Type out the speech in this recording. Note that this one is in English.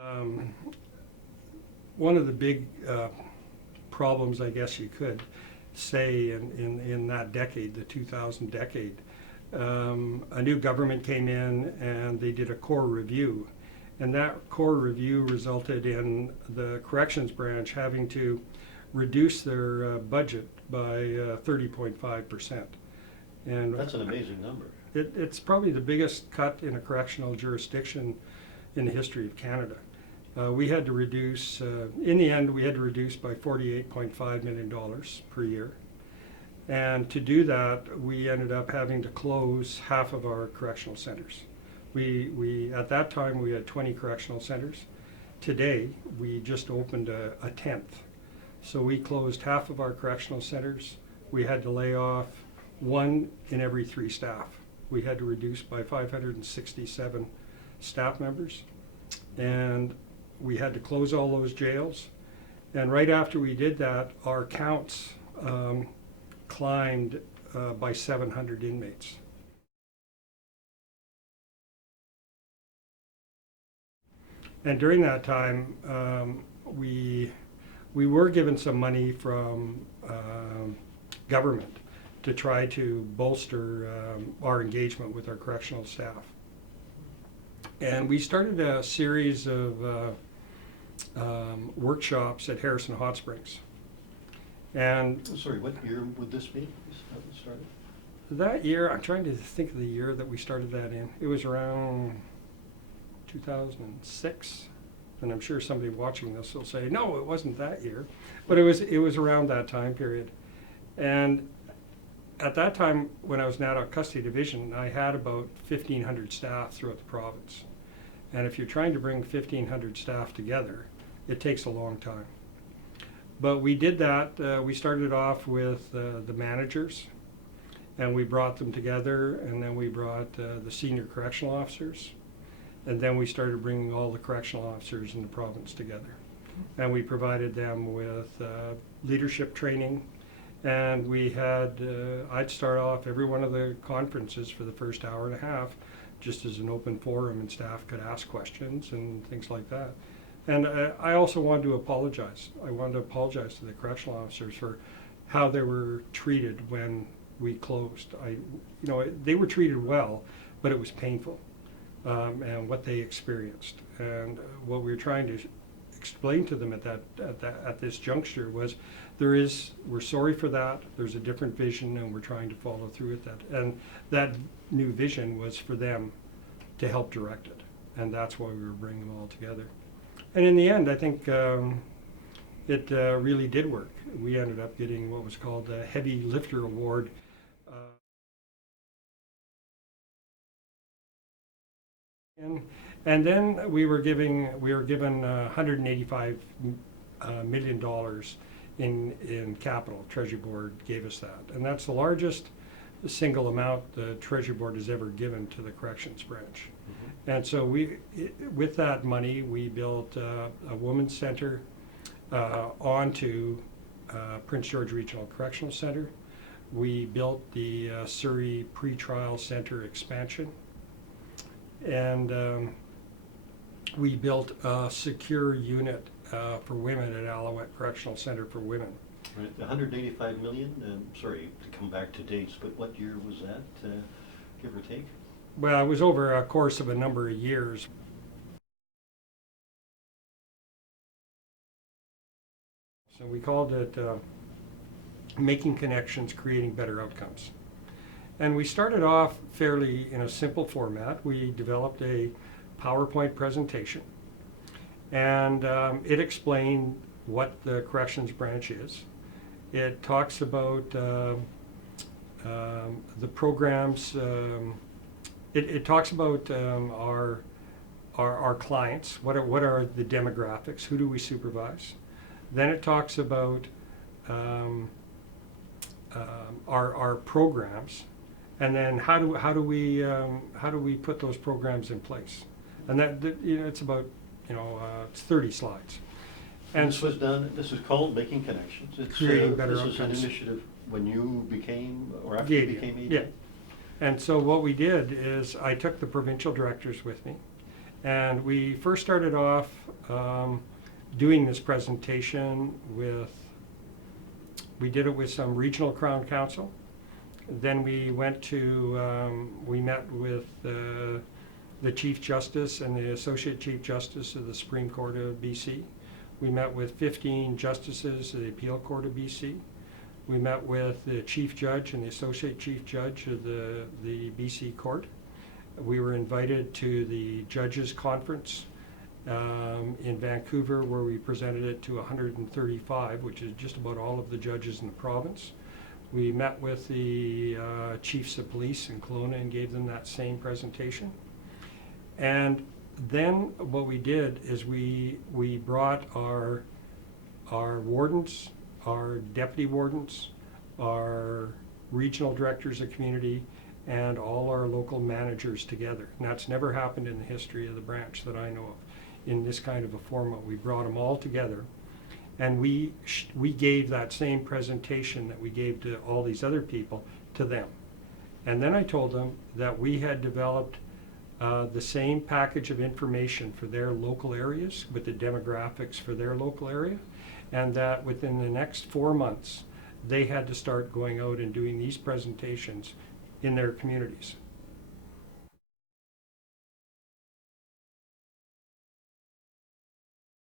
Um, One of the big problems, I guess you could say, in that decade, the 2000 decade, a new government came in and they did a core review. And that core review resulted in the corrections branch having to reduce their budget by 30.5%. And That's an amazing number. it's probably the biggest cut in a correctional jurisdiction in the history of Canada. We had to reduce, in the end, we had to reduce by $48.5 million per year. And to do that, we ended up having to close half of our correctional centers. We at that time, we had 20 correctional centers. Today, we just opened a 10th. So we closed half of our correctional centers. We had to lay off 1 in every 3 staff. We had to reduce by 567 staff members. And we had to close all those jails. And right after we did that, our counts climbed by 700 inmates. And during that time, we were given some money from government to try to bolster our engagement with our correctional staff. And we started a series of workshops at Harrison Hot Springs. And Sorry, what year would this be? That was started? that year, I'm trying to think of the year that we started that in. It was around 2006. And I'm sure somebody watching this will say, no, it wasn't that year. But it was around that time period. And at that time, when I was in adult custody division, I had about 1,500 staff throughout the province. And if you're trying to bring 1,500 staff together, it takes a long time. But we did that. We started off with the managers, and we brought them together, and then we brought the senior correctional officers, and then we started bringing all the correctional officers in the province together. And we provided them with leadership training, and we had, I'd start off every one of the conferences for the first hour and a half just as an open forum, and staff could ask questions and things like that. And I also wanted to apologize. I wanted to apologize to the correctional officers for how they were treated when we closed. They were treated well, but it was painful, and what they experienced. And what we were trying to explain to them at this juncture was, we're sorry for that. There's a different vision, and we're trying to follow through with that. And that new vision was for them to help direct it, and that's why we were bringing them all together. And in the end, I think it really did work. We ended up getting what was called the Heavy Lifter Award. And then we were given $185 million in capital. Treasury Board gave us that, and that's the largest single amount the Treasury Board has ever given to the corrections branch. Mm-hmm. And so with that money, we built a women's center onto Prince George Regional Correctional Center. We built the Surrey Pretrial Center expansion, and we built a secure unit for women at Alouette Correctional Center for Women. Right, 185 million, sorry to come back to dates, but what year was that, give or take? Well, it was over a course of a number of years. So we called it Making Connections, Creating Better Outcomes. And we started off fairly in a simple format. We developed a PowerPoint presentation, and it explained what the corrections branch is. It talks about the programs. It talks about our clients. What are the demographics? Who do we supervise? Then it talks about our programs, and then how do we put those programs in place? And that it's about it's 30 slides. And this is called Making Connections. It's Creating Better This Outcomes. is an initiative when you became, or after you became AD? Yeah. And so what we did is I took the provincial directors with me, And we first started off doing this presentation we did it with some regional Crown Council. Then we went to, we met with the Chief Justice and the Associate Chief Justice of the Supreme Court of BC. We met with 15 justices of the Appeal Court of BC. We met with the Chief Judge and the Associate Chief Judge of the BC Court. We were invited to the Judges Conference in Vancouver, where we presented it to 135, which is just about all of the judges in the province. We met with the chiefs of police in Kelowna and gave them that same presentation. And then what we did is we brought our wardens, our deputy wardens, our regional directors of community, and all our local managers together. And that's never happened in the history of the branch that I know of in this kind of a format. We brought them all together, and we gave that same presentation that we gave to all these other people to them. And then I told them that we had developed the same package of information for their local areas with the demographics for their local area, and that within the next 4 months they had to start going out and doing these presentations in their communities.